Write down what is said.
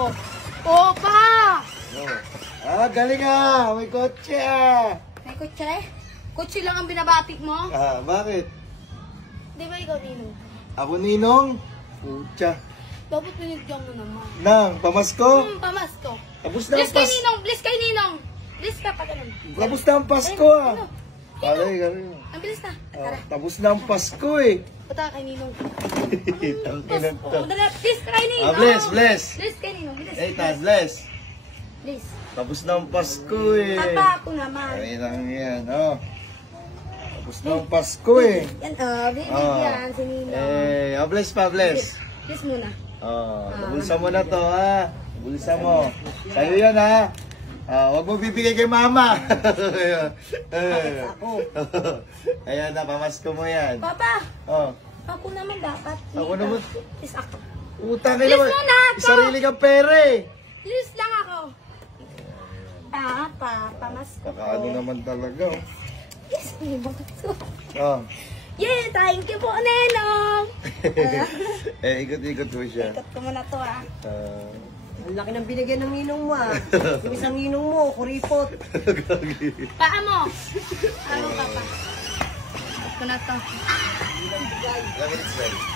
Oh. Opa! Oh. Galing ah! May kotse ah! May kotse? Kotse lang ang binabatik mo? Bakit? Di ba ikaw, Ninong? Ako ninong? Pucha. Dapat pinigyan mo naman. Nang, pamasko? Pamasko. Tapos na ang Bless kay Pasko. Ninong! Bless kay Ninong! Bless ka pa ganun. Tapos na ang Pasko ah! Galing. Ang bilis na. Tara. Tapos na ang Pasko eh! Punta ka kay Ninong. Tangkinan to. Dali, bless ka kay Ninong. Bless! Bless kay Ninong. Bless. Tan, bless! Bless. Tapos na ang Pasko eh! Papa ako naman. Ay lang yan, oh. Tapos na ang Pasko eh! Yan, bibigyan si Ninong. Bless pa, bless! Bless muna. Bulsa mo na to ha! Bulsa mo! Sa'yo yan ha! Huwag mo bibigay kay mama! Ayan na, pamasko mo yan. Papa, Oh. ako naman dapat. Ako naman. Please ako. Utang ka Please naman. muna ako. Sarili kang pera eh. Please lang ako. Papa, pamasko ko. Kakaano naman talaga oh. Yes, pamasko. Oh. Yeah, thank you po, Nenong. Ikot-ikot mo siya. Ikot ko muna to ah. Ang laki ng binigyan ng ninong mo ah. Yung isang ninong mo, kuripot. Paa mo. Papa. Ikot ko na to. Ilang minutes,